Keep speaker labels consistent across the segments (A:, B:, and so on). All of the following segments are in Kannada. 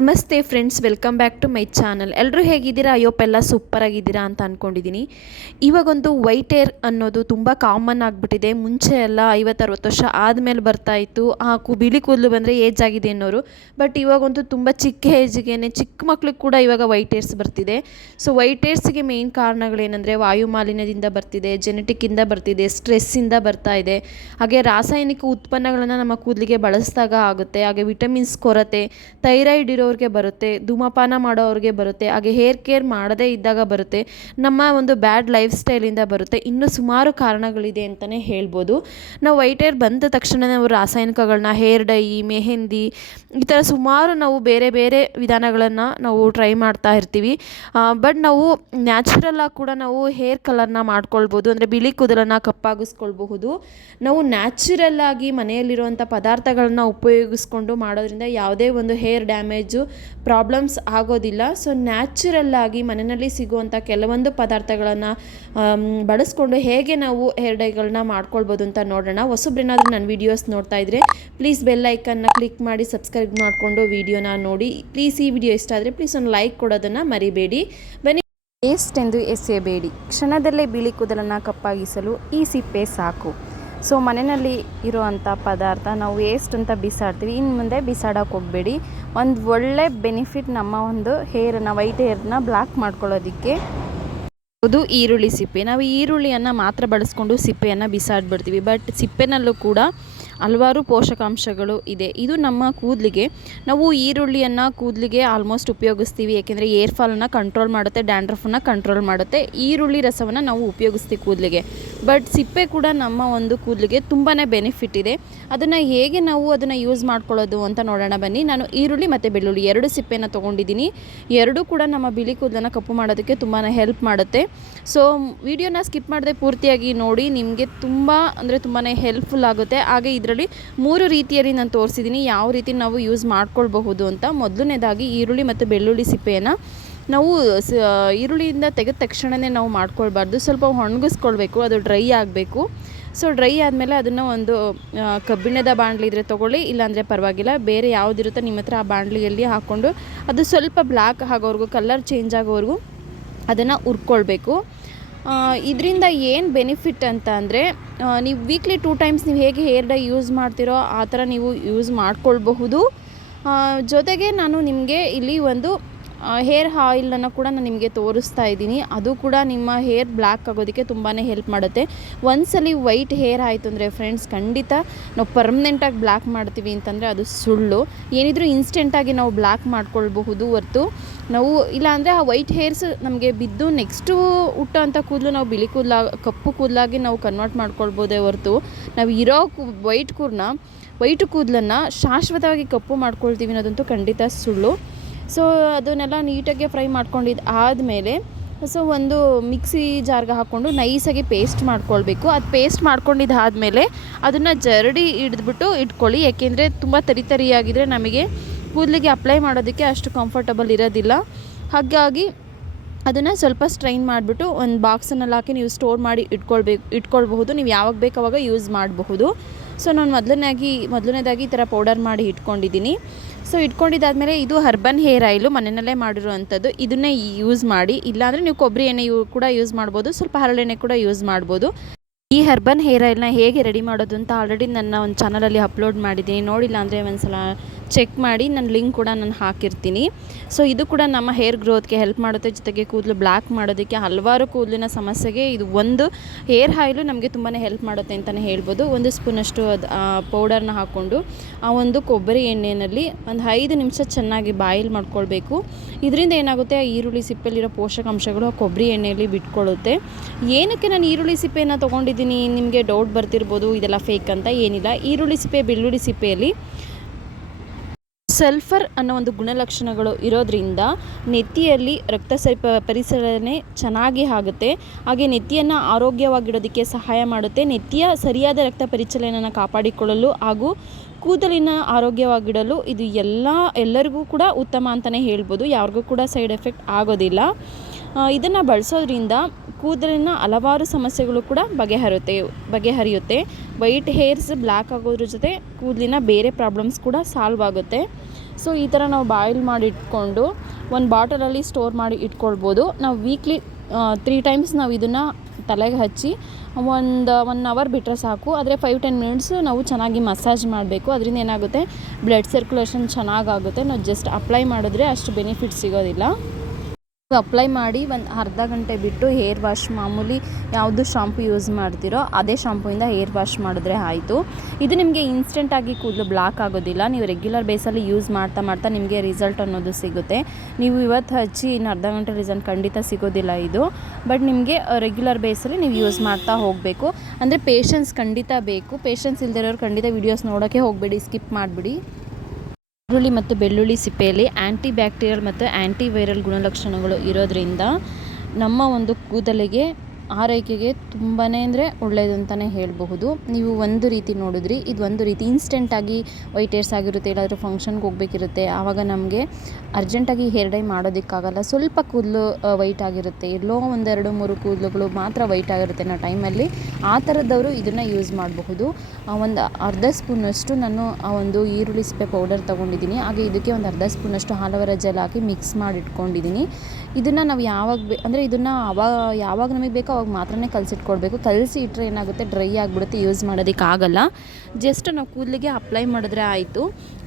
A: ನಮಸ್ತೆ friends, welcome back to my channel. ಎಲ್ಲರೂ ಹೇಗಿದ್ದೀರಾ? ಅಯ್ಯೋಪ್ ಎಲ್ಲ ಸೂಪರ್ ಆಗಿದ್ದೀರಾ ಅಂತ ಅಂದ್ಕೊಂಡಿದ್ದೀನಿ ಇವಾಗೊಂದು ವೈಟ್ ಏರ್ ಅನ್ನೋದು ತುಂಬ ಕಾಮನ್ ಆಗಿಬಿಟ್ಟಿದೆ. ಮುಂಚೆ ಎಲ್ಲ ಐವತ್ತರವತ್ತು ವರ್ಷ ಆದಮೇಲೆ ಬರ್ತಾ ಇತ್ತು. ಆ ಕು, ಬಿಳಿ ಕೂದಲು ಬಂದರೆ ಏಜ್ ಆಗಿದೆ ಅನ್ನೋರು. ಬಟ್ ಇವಾಗಂತೂ ತುಂಬ ಚಿಕ್ಕ ಏಜ್ಗೆ ಚಿಕ್ಕ ಮಕ್ಳಿಗೆ ಕೂಡ ಇವಾಗ ವೈಟ್ ಏರ್ಸ್ ಬರ್ತಿದೆ. ಸೊ, ವೈಟ್ ಏರ್ಸ್ಗೆ ಮೇಯ್ನ್ ಕಾರಣಗಳೇನೆಂದರೆ ವಾಯು ಮಾಲಿನ್ಯದಿಂದ ಬರ್ತಿದೆ ಜೆನೆಟಿಕ್ಕಿಂದ ಬರ್ತಿದೆ ಸ್ಟ್ರೆಸ್ಸಿಂದ ಬರ್ತಾ ಇದೆ. ಹಾಗೆ ರಾಸಾಯನಿಕ ಉತ್ಪನ್ನಗಳನ್ನು ನಮ್ಮ ಕೂದಲಿಗೆ ಬಳಸಿದಾಗ ಆಗುತ್ತೆ. ಹಾಗೆ ವಿಟಮಿನ್ಸ್ ಕೊರತೆ ಥೈರಾಯ್ಡ್ ಇರೋರಿಗೆ ಬರುತ್ತೆ, ಧೂಮಪಾನ ಮಾಡೋರಿಗೆ ಬರುತ್ತೆ, ಹಾಗೆ ಹೇರ್ ಕೇರ್ ಮಾಡದೇ ಇದ್ದಾಗ ಬರುತ್ತೆ, ನಮ್ಮ ಒಂದು ಬ್ಯಾಡ್ ಲೈಫ್ ಸ್ಟೈಲಿಂದ ಬರುತ್ತೆ, ಇನ್ನೂ ಸುಮಾರು ಕಾರಣಗಳಿದೆ ಅಂತಲೇ ಹೇಳ್ಬೋದು. ನಾವು ವೈಟ್ ಹೇರ್ ಬಂದ ತಕ್ಷಣ ನಾವು ರಾಸಾಯನಿಕಗಳನ್ನ ಹೇರ್ ಡೈ ಮೆಹೆಂದಿ, ಈ ಥರ ಸುಮಾರು ನಾವು ಬೇರೆ ಬೇರೆ ವಿಧಾನಗಳನ್ನು ನಾವು ಟ್ರೈ ಮಾಡ್ತಾ ಇರ್ತೀವಿ. ಬಟ್ ನಾವು ನ್ಯಾಚುರಲ್ ಆಗಿ ಕೂಡ ನಾವು ಹೇರ್ ಕಲರ್ನ ಮಾಡ್ಕೊಳ್ಬೋದು, ಅಂದರೆ ಬಿಳಿ ಕೂದಲನ್ನು ಕಪ್ಪಾಗಿಸ್ಕೊಳ್ಬಹುದು. ನಾವು ನ್ಯಾಚುರಲ್ ಆಗಿ ಮನೆಯಲ್ಲಿರುವಂಥ ಪದಾರ್ಥಗಳನ್ನ ಉಪಯೋಗಿಸ್ಕೊಂಡು ಮಾಡೋದ್ರಿಂದ ಯಾವುದೇ ಒಂದು ಹೇರ್ ಡ್ಯಾಮೇಜು ಪ್ರಾಬ್ಲಮ್ಸ್ ಆಗೋದಿಲ್ಲ. ಸೊ ನ್ಯಾಚುರಲ್ ಆಗಿ ಮನೆಯಲ್ಲಿ ಸಿಗುವಂಥ ಕೆಲವೊಂದು ಪದಾರ್ಥಗಳನ್ನು ಬಳಸ್ಕೊಂಡು ಹೇಗೆ ನಾವು ಹೇರ್ ಡೈಗಳನ್ನ ಮಾಡ್ಕೊಳ್ಬೋದು ಅಂತ ನೋಡೋಣ. ಹೊಸಬ್ರೇನಾದರೂ ನನ್ನ ವೀಡಿಯೋಸ್ ನೋಡ್ತಾ ಇದ್ದರೆ ಪ್ಲೀಸ್ ಬೆಲ್ ಐಕನ್ನ ಕ್ಲಿಕ್ ಮಾಡಿ ಸಬ್ಸ್ಕ್ರೈಬ್ ಮಾಡಿಕೊಂಡು ವೀಡಿಯೋನ ನೋಡಿ. ಪ್ಲೀಸ್ ಈ ವಿಡಿಯೋ ಇಷ್ಟ ಆದರೆ ಪ್ಲೀಸ್ ಒಂದು ಲೈಕ್ ಕೊಡೋದನ್ನು ಮರಿಬೇಡಿ. ಬನ್ನಿ.
B: ಪೇಸ್ಟ್ ಎಂದು ಎಸೆಯಬೇಡಿ. ಕ್ಷಣದಲ್ಲೇ ಬಿಳಿ ಕೂದಲನ್ನು ಕಪ್ಪಾಗಿಸಲು ಈ ಸಿಪ್ಪೆ ಸಾಕು. ಸೊ ಮನೆಯಲ್ಲಿ ಇರುವಂಥ ಪದಾರ್ಥ ನಾವು ವೇಸ್ಟ್ ಅಂತ ಬಿಸಾಡ್ತೀವಿ. ಇನ್ನು ಮುಂದೆ ಬಿಸಾಡೋಕೆ ಹೋಗಬೇಡಿ. ಒಂದು ಒಳ್ಳೆ ಬೆನಿಫಿಟ್ ನಮ್ಮ ಒಂದು ಹೇರನ್ನ ವೈಟ್ ಹೇರನ್ನ ಬ್ಲ್ಯಾಕ್ ಮಾಡ್ಕೊಳ್ಳೋದಕ್ಕೆ. ಅದು ಈರುಳ್ಳಿ ಸಿಪ್ಪೆ. ನಾವು ಈರುಳ್ಳಿಯನ್ನು ಮಾತ್ರ ಬಳಸ್ಕೊಂಡು ಸಿಪ್ಪೆಯನ್ನು ಬಿಸಾಡ್ಬಿಡ್ತೀವಿ. ಬಟ್ ಸಿಪ್ಪೆನಲ್ಲೂ ಕೂಡ ಹಲವಾರು ಪೋಷಕಾಂಶಗಳು ಇದೆ. ಇದು ನಮ್ಮ ಕೂದಲಿಗೆ. ನಾವು ಈರುಳ್ಳಿಯನ್ನು ಕೂದಲಿಗೆ ಆಲ್ಮೋಸ್ಟ್ ಉಪಯೋಗಿಸ್ತೀವಿ. ಏಕೆಂದರೆ ಏರ್ ಫಾಲನ್ನು ಕಂಟ್ರೋಲ್ ಮಾಡುತ್ತೆ ಡ್ಯಾಂಡ್ರಫನ್ನು ಕಂಟ್ರೋಲ್ ಮಾಡುತ್ತೆ. ಈರುಳ್ಳಿ ರಸವನ್ನು ನಾವು ಉಪಯೋಗಿಸ್ತೀವಿ ಕೂದಲಿಗೆ. ಬಟ್ ಸಿಪ್ಪೆ ಕೂಡ ನಮ್ಮ ಒಂದು ಕೂದಲಿಗೆ ತುಂಬಾ ಬೆನಿಫಿಟ್ ಇದೆ. ಅದನ್ನು ಹೇಗೆ ನಾವು ಅದನ್ನು ಯೂಸ್ ಮಾಡ್ಕೊಳ್ಳೋದು ಅಂತ ನೋಡೋಣ ಬನ್ನಿ. ನಾನು ಈರುಳ್ಳಿ ಮತ್ತು ಬೆಳ್ಳುಳ್ಳಿ ಎರಡು ಸಿಪ್ಪೆನ ತೊಗೊಂಡಿದ್ದೀನಿ. ಎರಡೂ ಕೂಡ ನಮ್ಮ ಬಿಳಿ ಕೂದಲನ್ನು ಕಪ್ಪು ಮಾಡೋದಕ್ಕೆ ತುಂಬಾ ಹೆಲ್ಪ್ ಮಾಡುತ್ತೆ. ಸೊ ವಿಡಿಯೋನ ಸ್ಕಿಪ್ ಮಾಡದೆ ಪೂರ್ತಿಯಾಗಿ ನೋಡಿ. ನಿಮಗೆ ತುಂಬ ಅಂದರೆ ತುಂಬಾ ಹೆಲ್ಪ್ಫುಲ್ ಆಗುತ್ತೆ. ಹಾಗೆ ಇದರಲ್ಲಿ ಮೂರು ರೀತಿಯಲ್ಲಿ ನಾನು ತೋರಿಸಿದ್ದೀನಿ. ಯಾವ ರೀತಿ ನಾವು ಯೂಸ್ ಮಾಡ್ಕೊಳ್ಬಹುದು ಅಂತ. ಮೊದಲನೇದಾಗಿ ಈರುಳ್ಳಿ ಮತ್ತು ಬೆಳ್ಳುಳ್ಳಿ ಸಿಪ್ಪೆಯನ್ನು ನಾವು ಸ, ಈರುಳ್ಳಿಯಿಂದ ತೆಗೆದ ತಕ್ಷಣವೇ ನಾವು ಮಾಡ್ಕೊಳ್ಬಾರ್ದು. ಸ್ವಲ್ಪ ಒಣಗಿಸ್ಕೊಳ್ಬೇಕು, ಅದು ಡ್ರೈ ಆಗಬೇಕು. ಸೊ ಡ್ರೈ ಆದಮೇಲೆ ಅದನ್ನು ಒಂದು ಕಬ್ಬಿಣದ ಬಾಣಲಿ ಇದ್ದರೆ ತೊಗೊಳ್ಳಿ, ಇಲ್ಲಾಂದರೆ ಪರವಾಗಿಲ್ಲ. ಬೇರೆ ಯಾವುದಿರುತ್ತೋ ನಿಮ್ಮ ಹತ್ರ ಆ ಬಾಣಲಿಯಲ್ಲಿ ಹಾಕ್ಕೊಂಡು, ಅದು ಸ್ವಲ್ಪ ಬ್ಲ್ಯಾಕ್ ಆಗೋವರೆಗೂ ಕಲರ್ ಚೇಂಜ್ ಆಗೋವರೆಗೂ ಅದನ್ನು ಹುರ್ಕೊಳ್ಬೇಕು. ಇದರಿಂದ ಏನು ಬೆನಿಫಿಟ್ ಅಂತ ಅಂದರೆ ನೀವು ವೀಕ್ಲಿ ಟೂ ಟೈಮ್ಸ್ ನೀವು ಹೇಗೆ ಹೇರ್ ಡೈ ಯೂಸ್ ಮಾಡ್ತಿರೋ ಆ ಥರ ನೀವು ಯೂಸ್ ಮಾಡ್ಕೊಳ್ಬಹುದು. ಜೊತೆಗೆ ನಾನು ನಿಮಗೆ ಇಲ್ಲಿ ಒಂದು ಹೇರ್ ಆಯಿಲನ್ನು ಕೂಡ ನಾನು ನಿಮಗೆ ತೋರಿಸ್ತಾ ಇದ್ದೀನಿ. ಅದು ಕೂಡ ನಿಮ್ಮ ಹೇರ್ ಬ್ಲ್ಯಾಕ್ ಆಗೋದಕ್ಕೆ ತುಂಬಾ ಹೆಲ್ಪ್ ಮಾಡುತ್ತೆ. ಒಂದ್ಸಲಿ ವೈಟ್ ಹೇರ್ ಆಯಿತು ಅಂದರೆ ಫ್ರೆಂಡ್ಸ್ ಖಂಡಿತ ನಾವು ಪರ್ಮನೆಂಟಾಗಿ ಬ್ಲ್ಯಾಕ್ ಮಾಡ್ತೀವಿ ಅಂತಂದರೆ ಅದು ಸುಳ್ಳು. ಏನಿದ್ರೂ ಇನ್ಸ್ಟೆಂಟಾಗಿ ನಾವು ಬ್ಲ್ಯಾಕ್ ಮಾಡ್ಕೊಳ್ಬಹುದು ಹೊರ್ತು. ನಾವು ಇಲ್ಲಾಂದರೆ ಆ ವೈಟ್ ಹೇರ್ಸ್ ನಮಗೆ ಬಿದ್ದು ನೆಕ್ಸ್ಟು ಹುಟ್ಟೋ ಅಂತ ಕೂದಲು ನಾವು ಬಿಳಿ ಕೂದಲ, ಕಪ್ಪು ಕೂದಲಾಗಿ ನಾವು ಕನ್ವರ್ಟ್ ಮಾಡ್ಕೊಳ್ಬೋದೇ ಹೊರ್ತು. ನಾವು ಇರೋ ವೈಟ್ ಕೂರ್ನ ವೈಟ್ ಕೂದಲನ್ನು ಶಾಶ್ವತವಾಗಿ ಕಪ್ಪು ಮಾಡ್ಕೊಳ್ತೀವಿ ಅನ್ನೋದಂತೂ ಖಂಡಿತ ಸುಳ್ಳು. ಸೊ ಅದನ್ನೆಲ್ಲ ನೀಟಾಗಿ ಫ್ರೈ ಮಾಡ್ಕೊಂಡಿದ್ದು ಆದಮೇಲೆ ಸೊ ಒಂದು ಮಿಕ್ಸಿ ಜಾರ್ಗೆ ಹಾಕ್ಕೊಂಡು ನೈಸಾಗಿ ಪೇಸ್ಟ್ ಮಾಡ್ಕೊಳ್ಬೇಕು. ಅದು ಪೇಸ್ಟ್ ಮಾಡ್ಕೊಂಡಿದ್ದಾದಮೇಲೆ ಅದನ್ನು ಜರಡಿ ಹಿಡಿದ್ಬಿಟ್ಟು ಇಟ್ಕೊಳ್ಳಿ. ಯಾಕೆಂದರೆ ತುಂಬ ತರಿ ತರಿಯಾಗಿದ್ದರೆ ನಮಗೆ ಕೂದಲಿಗೆ ಅಪ್ಲೈ ಮಾಡೋದಕ್ಕೆ ಅಷ್ಟು ಕಂಫರ್ಟಬಲ್ ಇರೋದಿಲ್ಲ. ಹಾಗಾಗಿ ಅದನ್ನು ಸ್ವಲ್ಪ ಸ್ಟ್ರೈನ್ ಮಾಡಿಬಿಟ್ಟು ಒಂದು ಬಾಕ್ಸನ್ನಲ್ಲಿ ಹಾಕಿ ನೀವು ಸ್ಟೋರ್ ಮಾಡಿ ಇಟ್ಕೊಳ್ಬೇಕು, ಇಟ್ಕೊಳ್ಬಹುದು. ನೀವು ಯಾವಾಗ ಬೇಕು ಅವಾಗ ಯೂಸ್ ಮಾಡಬಹುದು. ಸೊ ನಾನು ಮೊದಲನೇದಾಗಿ ಮೊದಲನೇದಾಗಿ ಈ ಥರ ಪೌಡರ್ ಮಾಡಿ ಇಟ್ಕೊಂಡಿದ್ದೀನಿ. ಸೊ ಇಟ್ಕೊಂಡಿದ್ದಾದಮೇಲೆ ಇದು ಹರ್ಬನ್ ಹೇರ್ ಆಯಿಲು ಮನೆಯಲ್ಲೇ ಮಾಡಿರುವಂಥದ್ದು. ಇದನ್ನೇ ಯೂಸ್ ಮಾಡಿ, ಇಲ್ಲಾಂದರೆ ನೀವು ಕೊಬ್ಬರಿ ಎಣ್ಣೆ ಕೂಡ ಯೂಸ್ ಮಾಡ್ಬೋದು, ಸ್ವಲ್ಪ ಹರಳೆಣ್ಣೆ ಕೂಡ ಯೂಸ್ ಮಾಡ್ಬೋದು. ಈ ಹರ್ಬನ್ ಹೇರ್ ಆಯಿಲ್ನ ಹೇಗೆ ರೆಡಿ ಮಾಡೋದು ಅಂತ ಆಲ್ರೆಡಿ ನನ್ನ ಒಂದು ಚಾನಲಲ್ಲಿ ಅಪ್ಲೋಡ್ ಮಾಡಿದ್ದೀನಿ. ನೋಡಿಲ್ಲ ಅಂದರೆ ಒಂದು ಸಲ ಚೆಕ್ ಮಾಡಿ ನನ್ನ ಲಿಂಕ್ ಕೂಡ ನಾನು ಹಾಕಿರ್ತೀನಿ. ಸೊ ಇದು ಕೂಡ ನಮ್ಮ ಹೇರ್ ಗ್ರೋತ್ಗೆ ಹೆಲ್ಪ್ ಮಾಡುತ್ತೆ. ಜೊತೆಗೆ ಕೂದಲು ಬ್ಲ್ಯಾಕ್ ಮಾಡೋದಕ್ಕೆ ಹಲವಾರು ಕೂದಲಿನ ಸಮಸ್ಯೆಗೆ ಇದು ಒಂದು ಹೇರ್ ಆಯಿಲು ನಮಗೆ ತುಂಬಾ ಹೆಲ್ಪ್ ಮಾಡುತ್ತೆ ಅಂತಲೇ ಹೇಳ್ಬೋದು. ಒಂದು ಸ್ಪೂನಷ್ಟು ಅದು ಪೌಡರ್ನ ಹಾಕ್ಕೊಂಡು ಆ ಒಂದು ಕೊಬ್ಬರಿ ಎಣ್ಣೆಯಲ್ಲಿ ಒಂದು ಐದು ನಿಮಿಷ ಚೆನ್ನಾಗಿ ಬಾಯಿಲ್ ಮಾಡ್ಕೊಳ್ಬೇಕು. ಇದರಿಂದ ಏನಾಗುತ್ತೆ? ಆ ಈರುಳ್ಳಿ ಸಿಪ್ಪೆಯಲ್ಲಿರೋ ಪೋಷಕಾಂಶಗಳು ಆ ಕೊಬ್ಬರಿ ಎಣ್ಣೆಯಲ್ಲಿ ಬಿಟ್ಕೊಳ್ಳುತ್ತೆ ಏನಕ್ಕೆ ನಾನು ಈರುಳ್ಳಿ ಸಿಪ್ಪೆಯನ್ನು ತೊಗೊಂಡಿದ್ದೀನಿ? ನಿಮಗೆ ಡೌಟ್ ಬರ್ತಿರ್ಬೋದು, ಇದೆಲ್ಲ ಫೇಕ್ ಅಂತ ಏನಿಲ್ಲ. ಈರುಳ್ಳಿ ಸಿಪ್ಪೆ, ಬೆಳ್ಳುಳ್ಳಿ ಸಿಪ್ಪೆಯಲ್ಲಿ ಸಲ್ಫರ್ ಅನ್ನೋ ಒಂದು ಗುಣಲಕ್ಷಣಗಳು ಇರೋದ್ರಿಂದ ನೆತ್ತಿಯಲ್ಲಿ ರಕ್ತ ಸರಿ ಪರಿಸರನೆ ಚೆನ್ನಾಗಿ ಆಗುತ್ತೆ. ಹಾಗೆ ನೆತ್ತಿಯನ್ನು ಆರೋಗ್ಯವಾಗಿಡೋದಕ್ಕೆ ಸಹಾಯ ಮಾಡುತ್ತೆ. ನೆತ್ತಿಯ ಸರಿಯಾದ ರಕ್ತ ಪರಿಚಲನೆಯನ್ನು ಕಾಪಾಡಿಕೊಳ್ಳಲು ಹಾಗೂ ಕೂದಲಿನ ಆರೋಗ್ಯವಾಗಿಡಲು ಇದು ಎಲ್ಲ, ಎಲ್ಲರಿಗೂ ಕೂಡ ಉತ್ತಮ ಅಂತಲೇ ಹೇಳ್ಬೋದು. ಯಾರಿಗೂ ಕೂಡ ಸೈಡ್ ಎಫೆಕ್ಟ್ ಆಗೋದಿಲ್ಲ. ಇದನ್ನು ಬಳಸೋದ್ರಿಂದ ಕೂದಲಿನ ಹಲವಾರು ಸಮಸ್ಯೆಗಳು ಕೂಡ ಬಗೆಹರುತ್ತೆ, ಬಗೆಹರಿಯುತ್ತೆ. ವೈಟ್ ಹೇರ್ಸ್ ಬ್ಲ್ಯಾಕ್ ಆಗೋದ್ರ ಜೊತೆ ಕೂದಲಿನ ಬೇರೆ ಪ್ರಾಬ್ಲಮ್ಸ್ ಕೂಡ ಸಾಲ್ವ್ ಆಗುತ್ತೆ. ಸೊ ಈ ಥರ ನಾವು ಬಾಯ್ಲ್ ಮಾಡಿ ಇಟ್ಕೊಂಡು ಒಂದು ಬಾಟಲಲ್ಲಿ ಸ್ಟೋರ್ ಮಾಡಿ ಇಟ್ಕೊಳ್ಬೋದು. ನಾವು ವೀಕ್ಲಿ ತ್ರೀ ಟೈಮ್ಸ್ ನಾವು ಇದನ್ನು ತಲೆಗೆ ಹಚ್ಚಿ ಒಂದು ಒನ್ ಅವರ್ ಬಿಟ್ಟರೆ ಸಾಕು. ಆದರೆ ಫೈವ್ ಟೆನ್ ಮಿನಿಟ್ಸ್ ನಾವು ಚೆನ್ನಾಗಿ ಮಸಾಜ್ ಮಾಡಬೇಕು. ಅದರಿಂದ ಏನಾಗುತ್ತೆ ಬ್ಲಡ್ ಸರ್ಕ್ಯುಲೇಷನ್ ಚೆನ್ನಾಗಾಗುತ್ತೆ. ನಾವು ಜಸ್ಟ್ ಅಪ್ಲೈ ಮಾಡಿದ್ರೆ ಅಷ್ಟು ಬೆನಿಫಿಟ್ ಸಿಗೋದಿಲ್ಲ. ಅಪ್ಲೈ ಮಾಡಿ ಒಂದು ಅರ್ಧ ಗಂಟೆ ಬಿಟ್ಟು ಹೇರ್ ವಾಶ್ ಮಾಮೂಲಿ ಯಾವುದು ಶಾಂಪು ಯೂಸ್ ಮಾಡ್ತೀರೋ ಅದೇ ಶಾಂಪೂಯಿಂದ ಹೇರ್ ವಾಶ್ ಮಾಡಿದ್ರೆ ಆಯಿತು. ಇದು ನಿಮಗೆ ಇನ್ಸ್ಟೆಂಟಾಗಿ ಕೂದಲು ಬ್ಲಾಕ್ ಆಗೋದಿಲ್ಲ. ನೀವು ರೆಗ್ಯುಲರ್ ಬೇಸಲ್ಲಿ ಯೂಸ್ ಮಾಡ್ತಾ ಮಾಡ್ತಾ ನಿಮಗೆ ರಿಸಲ್ಟ್ ಅನ್ನೋದು ಸಿಗುತ್ತೆ. ನೀವು ಇವತ್ತು ಹಚ್ಚಿ ಇನ್ನು ಅರ್ಧ ಗಂಟೆ ರಿಸಲ್ಟ್ ಖಂಡಿತ ಸಿಗೋದಿಲ್ಲ ಇದು. ಬಟ್ ನಿಮಗೆ ರೆಗ್ಯುಲರ್ ಬೇಸಲ್ಲಿ ನೀವು ಯೂಸ್ ಮಾಡ್ತಾ ಹೋಗಬೇಕು. ಅಂದರೆ ಪೇಷನ್ಸ್ ಖಂಡಿತ ಬೇಕು. ಪೇಷನ್ಸ್ ಇಲ್ದಿರೋರು ಖಂಡಿತ ವೀಡಿಯೋಸ್ ನೋಡೋಕ್ಕೆ ಹೋಗಬೇಡಿ ಸ್ಕಿಪ್ ಮಾಡಿಬಿಡಿ. ಈರುಳ್ಳಿ ಮತ್ತು ಬೆಳ್ಳುಳ್ಳಿ ಸಿಪ್ಪೆಯಲ್ಲಿ ಆ್ಯಂಟಿ ಬ್ಯಾಕ್ಟೀರಿಯಲ್ ಮತ್ತು ಆ್ಯಂಟಿ ವೈರಲ್ ಗುಣಲಕ್ಷಣಗಳು ಇರೋದ್ರಿಂದ ನಮ್ಮ ಒಂದು ಕೂದಲಿಗೆ ಆರೈಕೆಗೆ ತುಂಬಾ ಅಂದರೆ ಒಳ್ಳೆಯದು ಅಂತಲೇ ಹೇಳಬಹುದು. ನೀವು ಒಂದು ರೀತಿ ನೋಡಿದ್ರಿ, ಇದು ಒಂದು ರೀತಿ ಇನ್ಸ್ಟೆಂಟಾಗಿ ವೈಟ್ ಏರ್ಸ್ ಆಗಿರುತ್ತೆ ಎಲ್ಲಾದರೂ ಫಂಕ್ಷನ್ಗೆ ಹೋಗ್ಬೇಕಿರುತ್ತೆ, ಆವಾಗ ನಮಗೆ ಅರ್ಜೆಂಟಾಗಿ ಹೇರ್ ಡೈ ಮಾಡೋದಕ್ಕಾಗಲ್ಲ. ಸ್ವಲ್ಪ ಕೂದಲು ವೈಟ್ ಆಗಿರುತ್ತೆ, ಎಲ್ಲೋ ಒಂದೆರಡು, ಮೂರು ಕೂದಲುಗಳು ಮಾತ್ರ ವೈಟ್ ಆಗಿರುತ್ತೆ ಅನ್ನೋ ಟೈಮಲ್ಲಿ ಆ ಥರದವರು ಇದನ್ನು ಯೂಸ್ ಮಾಡಬಹುದು. ಒಂದು ಅರ್ಧ ಸ್ಪೂನಷ್ಟು ನಾನು ಆ ಒಂದು ಈರುಳ್ಳಿ ಸಿಪ್ಪೆ ಪೌಡರ್ ತೊಗೊಂಡಿದ್ದೀನಿ. ಹಾಗೆ ಇದಕ್ಕೆ ಒಂದು ಅರ್ಧ ಸ್ಪೂನಷ್ಟು ಹಾಲವರ ಜೆಲ್ ಹಾಕಿ ಮಿಕ್ಸ್ ಮಾಡಿಟ್ಕೊಂಡಿದ್ದೀನಿ. ಇದನ್ನು ನಾವು ಯಾವಾಗ ಬೇ, ಅಂದರೆ ಇದನ್ನು ಅವಾಗ ಯಾವಾಗ ನಮಗೆ ಬೇಕೋ ಅವಾಗ ಮಾತ್ರನೇ ಕಲಸಿಟ್ಕೊಡ್ಬೇಕು. ಕಲಸಿ ಇಟ್ಟರೆ ಏನಾಗುತ್ತೆ ಡ್ರೈ ಆಗಿಬಿಡುತ್ತೆ ಯೂಸ್ ಮಾಡೋದಕ್ಕಾಗಲ್ಲ. ಜಸ್ಟ್ ನಾವು ಕೂದಲಿಗೆ ಅಪ್ಲೈ ಮಾಡಿದ್ರೆ ಆಯಿತು.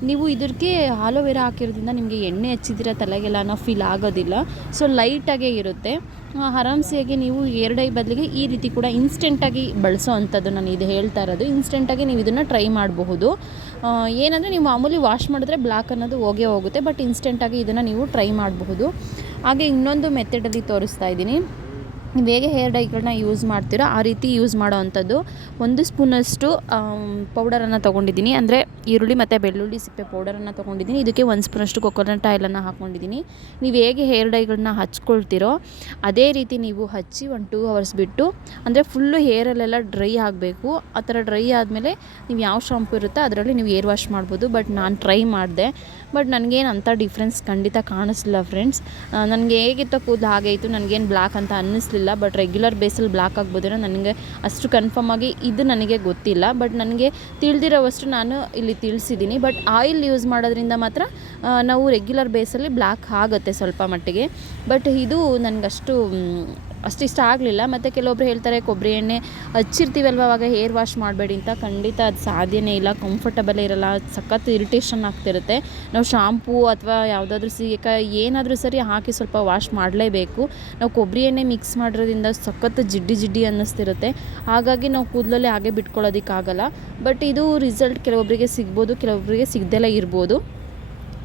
B: ನೀವು ಇದಕ್ಕೆ ಆಲೋವೆರಾ ಹಾಕಿರೋದ್ರಿಂದ ನಿಮಗೆ ಎಣ್ಣೆ ಹಚ್ಚಿದಿರ ತಲೆಗೆಲ್ಲ ಅನ್ನೋ ಫೀಲ್ ಆಗೋದಿಲ್ಲ. ಸೊ ಲೈಟಾಗೇ ಇರುತ್ತೆ. ಆರಾಮ್ಸಿಯಾಗಿ ನೀವು ಎರಡೈ ಬದಲಿಗೆ ಈ ರೀತಿ ಕೂಡ ಇನ್ಸ್ಟೆಂಟಾಗಿ ಬಳಸೋ ಅಂಥದ್ದು ನಾನು ಇದು ಹೇಳ್ತಾ ಇರೋದು. ಇನ್ಸ್ಟೆಂಟಾಗಿ ನೀವು ಇದನ್ನು ಟ್ರೈ ಮಾಡಬಹುದು. ಏನಂದರೆ ನೀವು ಮಾಮೂಲಿ ವಾಶ್ ಮಾಡಿದ್ರೆ ಬ್ಲ್ಯಾಕ್ ಅನ್ನೋದು ಹೋಗೇ ಹೋಗುತ್ತೆ ಬಟ್ ಇನ್ಸ್ಟೆಂಟಾಗಿ ಇದನ್ನು ನೀವು ಟ್ರೈ ಮಾಡಬಹುದು. ಹಾಗೆ ಇನ್ನೊಂದು ಮೆಥಡಲ್ಲಿ ತೋರಿಸ್ತಾ ಇದ್ದೀನಿ. ನೀವು ಹೇಗೆ ಹೇರ್ ಡೈಗಳನ್ನ ಯೂಸ್ ಮಾಡ್ತೀರೋ ಆ ರೀತಿ ಯೂಸ್ ಮಾಡೋ ಅಂಥದ್ದು. ಒಂದು ಸ್ಪೂನಷ್ಟು ಪೌಡರನ್ನು ತೊಗೊಂಡಿದ್ದೀನಿ. ಅಂದರೆ ಈರುಳ್ಳಿ ಮತ್ತು ಬೆಳ್ಳುಳ್ಳಿ ಸಿಪ್ಪೆ ಪೌಡರನ್ನು ತೊಗೊಂಡಿದ್ದೀನಿ. ಇದಕ್ಕೆ ಒಂದು ಸ್ಪೂನಷ್ಟು ಕೊಕೊನಟ್ ಆಯಿಲನ್ನು ಹಾಕ್ಕೊಂಡಿದ್ದೀನಿ ನೀವು ಹೇಗೆ ಹೇರ್ ಡೈಗಳನ್ನ ಹಚ್ಕೊಳ್ತೀರೋ ಅದೇ ರೀತಿ ನೀವು ಹಚ್ಚಿ ಒಂದು ಟೂ ಅವರ್ಸ್ ಬಿಟ್ಟು, ಅಂದರೆ ಫುಲ್ಲು ಹೇರಲ್ಲೆಲ್ಲ ಡ್ರೈ ಆಗಬೇಕು. ಆ ಥರ ಡ್ರೈ ಆದಮೇಲೆ ನೀವು ಯಾವ ಶಾಂಪು ಇರುತ್ತೋ ಅದರಲ್ಲಿ ನೀವು ಏರ್ ವಾಶ್ ಮಾಡ್ಬೋದು. ಬಟ್ ನಾನು ಟ್ರೈ ಮಾಡಿದೆ. ಬಟ್ ನನಗೇನು ಅಂಥ ಡಿಫ್ರೆನ್ಸ್ ಖಂಡಿತ ಕಾಣಿಸ್ಲಿಲ್ಲ ಫ್ರೆಂಡ್ಸ್ ನನಗೆ ಹೇಗಿತ್ತೋ ಕೂದಲು ಹಾಗೆ ಇತ್ತು. ನನಗೇನು ಬ್ಲ್ಯಾಕ್ ಅಂತ ಅನ್ನಿಸ್ಲಿಲ್ಲ. ಬಟ್ ರೆಗ್ಯುಲರ್ ಬೇಸಲ್ಲಿ ಬ್ಲ್ಯಾಕ್ ಆಗ್ಬೋದೇನೋ ನನಗೆ ಅಷ್ಟು ಕನ್ಫರ್ಮ್ ಆಗಿ ಇದು ನನಗೆ ಗೊತ್ತಿಲ್ಲ ಬಟ್ ನನಗೆ ತಿಳಿದಿರೋವಷ್ಟು ನಾನು ಇಲ್ಲಿ ತಿಳಿಸಿದ್ದೀನಿ. ಬಟ್ ಆಯಿಲ್ ಯೂಸ್ ಮಾಡೋದ್ರಿಂದ ಮಾತ್ರ ನಾವು ರೆಗ್ಯುಲರ್ ಬೇಸಲ್ಲಿ ಬ್ಲ್ಯಾಕ್ ಆಗುತ್ತೆ ಸ್ವಲ್ಪ ಮಟ್ಟಿಗೆ. ಬಟ್ ಇದು ನನಗಷ್ಟು ಅಷ್ಟು ಇಷ್ಟ ಆಗಲಿಲ್ಲ. ಮತ್ತು ಕೆಲವೊಬ್ರು ಹೇಳ್ತಾರೆ, ಕೊಬ್ಬರಿ ಎಣ್ಣೆ ಹಚ್ಚಿರ್ತೀವಲ್ವ? ಅವಾಗ ಹೇರ್ ವಾಶ್ ಮಾಡಬೇಡಿ ಅಂತ. ಖಂಡಿತ ಅದು ಸಾಧ್ಯನೇ ಇಲ್ಲ. ಕಂಫರ್ಟಬಲೇ ಇರಲ್ಲ. ಸಖತ್ ಇರಿಟೇಷನ್ ಆಗ್ತಿರುತ್ತೆ. ನಾವು ಶಾಂಪೂ ಅಥವಾ ಯಾವುದಾದ್ರೂ ಸೀಕ ಏನಾದರೂ ಸರಿ ಹಾಕಿ ಸ್ವಲ್ಪ ವಾಶ್ ಮಾಡಲೇಬೇಕು. ನಾವು ಕೊಬ್ಬರಿ ಎಣ್ಣೆ ಮಿಕ್ಸ್ ಮಾಡಿರೋದ್ರಿಂದ ಸಖತ್ ಜಿಡ್ಡಿ ಜಿಡ್ಡಿ ಅನ್ನಿಸ್ತಿರುತ್ತೆ. ಹಾಗಾಗಿ ನಾವು ಕೂದಲಲ್ಲಿ ಹಾಗೆ ಬಿಟ್ಕೊಳ್ಳೋದಕ್ಕಾಗಲ್ಲ. ಬಟ್ ಇದು ರಿಸಲ್ಟ್ ಕೆಲವೊಬ್ಬರಿಗೆ ಸಿಗ್ಬೋದು ಕೆಲವೊಬ್ಬರಿಗೆ ಸಿಗದೆಲ್ಲ ಇರ್ಬೋದು.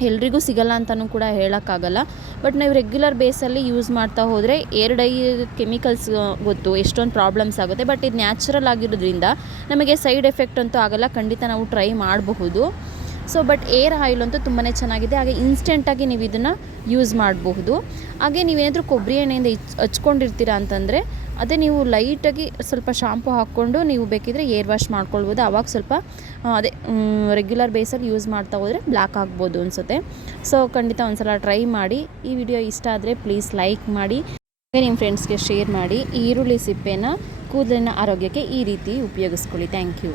B: ಎಲ್ರಿಗೂ ಸಿಗಲ್ಲ ಅಂತಲೂ ಕೂಡ ಹೇಳೋಕ್ಕಾಗಲ್ಲ. ಬಟ್ ನಾವು ರೆಗ್ಯುಲರ್ ಬೇಸಲ್ಲಿ ಯೂಸ್ ಮಾಡ್ತಾ ಹೋದರೆ ಏರ್ ಐ ಕೆಮಿಕಲ್ಸ್ ಗೊತ್ತು ಎಷ್ಟೊಂದು ಪ್ರಾಬ್ಲಮ್ಸ್ ಆಗುತ್ತೆ. ಬಟ್ ಇದು ನ್ಯಾಚುರಲ್ ಆಗಿರೋದ್ರಿಂದ ನಮಗೆ ಸೈಡ್ ಎಫೆಕ್ಟ್ ಅಂತೂ ಆಗಲ್ಲ. ಖಂಡಿತ ನಾವು ಟ್ರೈ ಮಾಡಬಹುದು. ಸೊ ಬಟ್ ಏರ್ ಆಯಿಲ್ ಅಂತೂ ತುಂಬಾ ಚೆನ್ನಾಗಿದೆ. ಹಾಗೆ ಇನ್ಸ್ಟೆಂಟಾಗಿ ನೀವು ಇದನ್ನು ಯೂಸ್ ಮಾಡಬಹುದು. ಹಾಗೆ ನೀವೇನಾದರೂ ಕೊಬ್ಬರಿ ಎಣ್ಣೆಯಿಂದ ಹಚ್ಕೊಂಡಿರ್ತೀರ ಅಂತಂದರೆ ಅದೇ ನೀವು ಲೈಟಾಗಿ ಸ್ವಲ್ಪ ಶಾಂಪು ಹಾಕ್ಕೊಂಡು ನೀವು ಬೇಕಿದ್ರೆ ಏರ್ ವಾಶ್ ಮಾಡ್ಕೊಳ್ಬೋದು. ಆವಾಗ ಸ್ವಲ್ಪ ಅದೇ ರೆಗ್ಯುಲರ್ ಬೇಸಲ್ಲಿ ಯೂಸ್ ಮಾಡ್ತಾ ಹೋದರೆ ಬ್ಲ್ಯಾಕ್ ಆಗ್ಬೋದು ಅನಿಸುತ್ತೆ. ಸೊ ಖಂಡಿತ ಒಂದ್ಸಲ ಟ್ರೈ ಮಾಡಿ. ಈ ವಿಡಿಯೋ ಇಷ್ಟ ಆದರೆ ಪ್ಲೀಸ್ ಲೈಕ್ ಮಾಡಿ. ನಿಮ್ಮ ಫ್ರೆಂಡ್ಸ್ಗೆ ಶೇರ್ ಮಾಡಿ. ಈರುಳ್ಳಿ ಸಿಪ್ಪೆನ ಕೂದಲಿನ ಆರೋಗ್ಯಕ್ಕೆ ಈ ರೀತಿ ಉಪಯೋಗಿಸ್ಕೊಳ್ಳಿ. Thank you